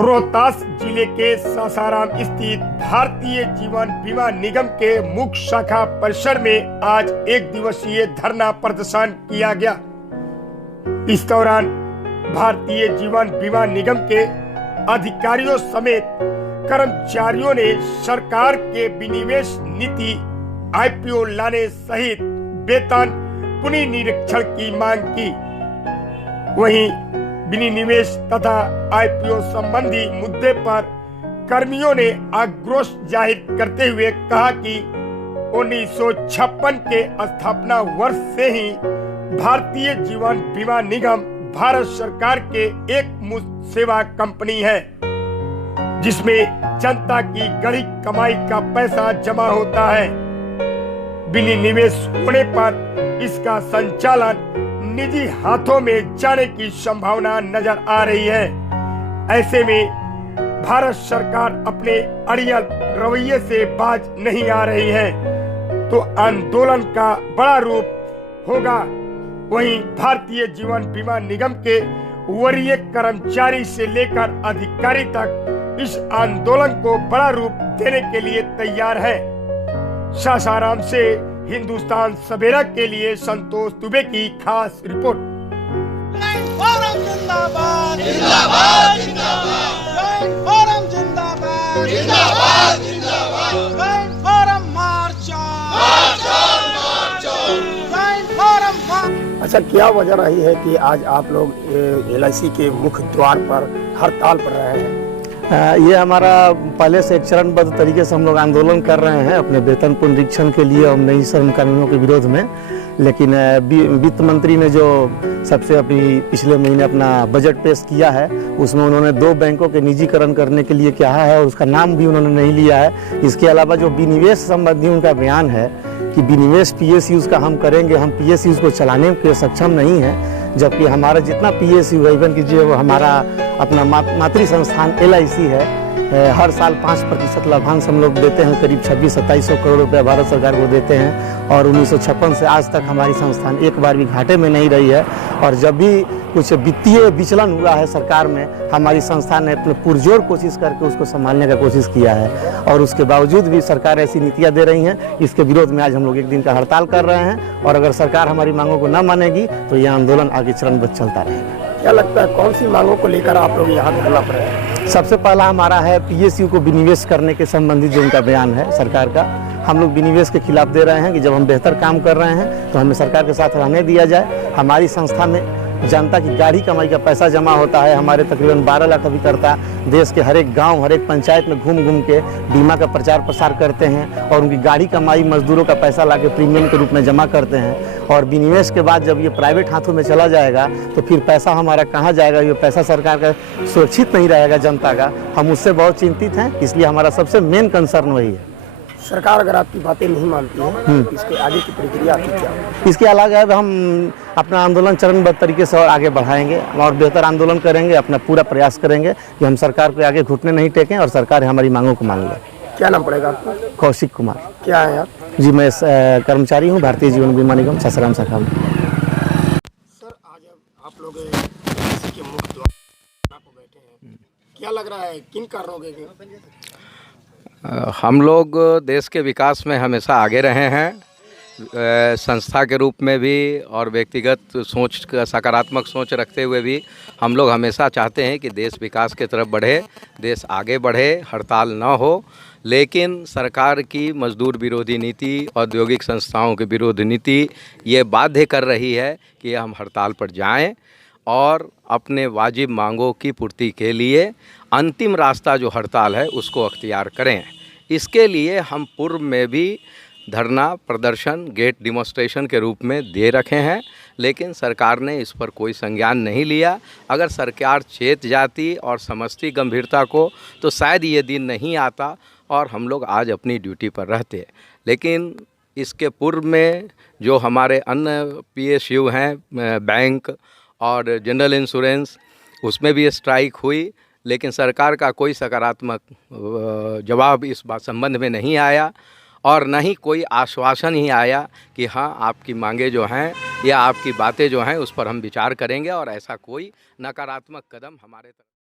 रोहतास जिले के सासाराम स्थित भारतीय जीवन बीमा निगम के मुख्य शाखा परिसर में आज एक दिवसीय धरना प्रदर्शन किया गया। इस दौरान भारतीय जीवन बीमा निगम के अधिकारियों समेत कर्मचारियों ने सरकार के विनिवेश नीति आईपीओ लाने सहित वेतन पुनर्निरीक्षण की मांग की। वहीं विनिवेश तथा आईपीओ संबंधी मुद्दे पर कर्मियों ने आक्रोश जाहिर करते हुए कहा कि 1956 के स्थापना वर्ष से ही भारतीय जीवन बीमा निगम भारत सरकार के एक मुफ्त सेवा कंपनी है, जिसमें जनता की गड़ी कमाई का पैसा जमा होता है। विनिवेश होने पर इसका संचालन निजी हाथों में जाने की संभावना नजर आ रही है। ऐसे में भारत सरकार अपने अड़ियल रवैये से बाज नहीं आ रही है, तो आंदोलन का बड़ा रूप होगा। वहीं भारतीय जीवन बीमा निगम के वरीय कर्मचारी से लेकर अधिकारी तक इस आंदोलन को बड़ा रूप देने के लिए तैयार है। सासाराम से हिंदुस्तान सवेरा के लिए संतोष दुबे की खास रिपोर्ट। फोरम जिंदाबाद जिंदाबाद जिंदाबाद, फोरम जिंदाबाद जिंदाबाद जिंदाबाद, फोरम मार्च मार्च मार्च, फोरम। अच्छा, क्या वजह रही है कि आज आप लोग LIC के मुख्य द्वार पर हड़ताल पर रहे हैं? ये हमारा पहले से एक चरणबद्ध तरीके से हम लोग आंदोलन कर रहे हैं अपने वेतन पुनरीक्षण के लिए और नई श्रम कानूनों के विरोध में। लेकिन वित्त मंत्री ने जो सबसे अपनी पिछले महीने अपना बजट पेश किया है, उसमें उन्होंने 2 बैंकों के निजीकरण करने के लिए कहा है और उसका नाम भी उन्होंने नहीं लिया है। इसके अलावा जो विनिवेश संबंधी उनका बयान है कि विनिवेश PSUs का हम करेंगे, हम PSUs को चलाने के सक्षम नहीं है, जबकि हमारा जितना PSU है, इवन कीजिए वो हमारा अपना मातृ संस्थान LIC है, हर साल 5% लाभांश हम लोग देते हैं, करीब 26-2700 करोड़ रुपया भारत सरकार को देते हैं। और 1956 से आज तक हमारी संस्थान एक बार भी घाटे में नहीं रही है। और जब भी कुछ वित्तीय विचलन हुआ है सरकार में, हमारी संस्थान ने अपने पुरजोर कोशिश करके उसको संभालने का कोशिश किया है। और उसके बावजूद भी सरकार ऐसी नीतियाँ दे रही हैं। इसके विरोध में आज हम लोग एक दिन का हड़ताल कर रहे हैं और अगर सरकार हमारी मांगों को न मानेगी तो यह आंदोलन आगे चरणबद्ध चलता रहेगा। क्या लगता है कौन सी मांगों को लेकर आप लोग यहाँ धरना पर हैं? सबसे पहला हमारा है PSU को विनिवेश करने के संबंधित जो उनका बयान है सरकार का, हम लोग विनिवेश के खिलाफ दे रहे हैं कि जब हम बेहतर काम कर रहे हैं तो हमें सरकार के साथ रहने दिया जाए। हमारी संस्था में जनता की गाढ़ी कमाई का पैसा जमा होता है। हमारे तकरीबन 12 लाख अभिकर्ता देश के हर एक गांव, हर एक पंचायत में घूम घूम के बीमा का प्रचार प्रसार करते हैं और उनकी गाढ़ी कमाई मजदूरों का पैसा लाके प्रीमियम के रूप में जमा करते हैं। और विनिवेश के बाद जब ये प्राइवेट हाथों में चला जाएगा तो फिर पैसा हमारा कहाँ जाएगा? ये पैसा सरकार का सुरक्षित नहीं रहेगा जनता का। हम उससे बहुत चिंतित हैं, इसलिए हमारा सबसे मेन कंसर्न वही है। सरकार अगर आपकी बातें नहीं मानती है, इसके आगे की प्रक्रिया आपकी क्या है? इसके अलावा हम अपना आंदोलन चरणबद्ध तरीके से और आगे बढ़ाएंगे और बेहतर आंदोलन करेंगे। अपना पूरा प्रयास करेंगे कि हम सरकार को आगे घुटने नहीं टेकें और सरकार हमारी मांगों को मान ले। क्या नाम पड़ेगा आपका? कौशिक कुमार। क्या है आप? जी, मैं कर्मचारी हूँ भारतीय जीवन बीमा निगम सासाराम शाखा में। सर, आज आप लोग LIC के मुख्य द्वार पर बैठे हैं, क्या लग रहा है किन कारणों के? हम लोग देश के विकास में हमेशा आगे रहे हैं, संस्था के रूप में भी और व्यक्तिगत सोच, सकारात्मक सोच रखते हुए भी हम लोग हमेशा चाहते हैं कि देश विकास की तरफ बढ़े, देश आगे बढ़े, हड़ताल न हो। लेकिन सरकार की मजदूर विरोधी नीति, औद्योगिक संस्थाओं की विरोधी नीति ये बाध्य कर रही है कि हम हड़ताल पर जाएं और अपने वाजिब मांगों की पूर्ति के लिए अंतिम रास्ता जो हड़ताल है उसको अख्तियार करें। इसके लिए हम पूर्व में भी धरना प्रदर्शन, गेट डिमॉन्स्ट्रेशन के रूप में दे रखे हैं, लेकिन सरकार ने इस पर कोई संज्ञान नहीं लिया। अगर सरकार चेत जाती और समझती गंभीरता को तो शायद ये दिन नहीं आता और हम लोग आज अपनी ड्यूटी पर रहते। लेकिन इसके पूर्व में जो हमारे अन्य PSU हैं, बैंक और जनरल इंश्योरेंस, उसमें भी स्ट्राइक हुई, लेकिन सरकार का कोई सकारात्मक जवाब इस बात संबंध में नहीं आया और न ही कोई आश्वासन ही आया कि हाँ, आपकी मांगे जो हैं या आपकी बातें जो हैं उस पर हम विचार करेंगे और ऐसा कोई नकारात्मक कदम हमारे तरफ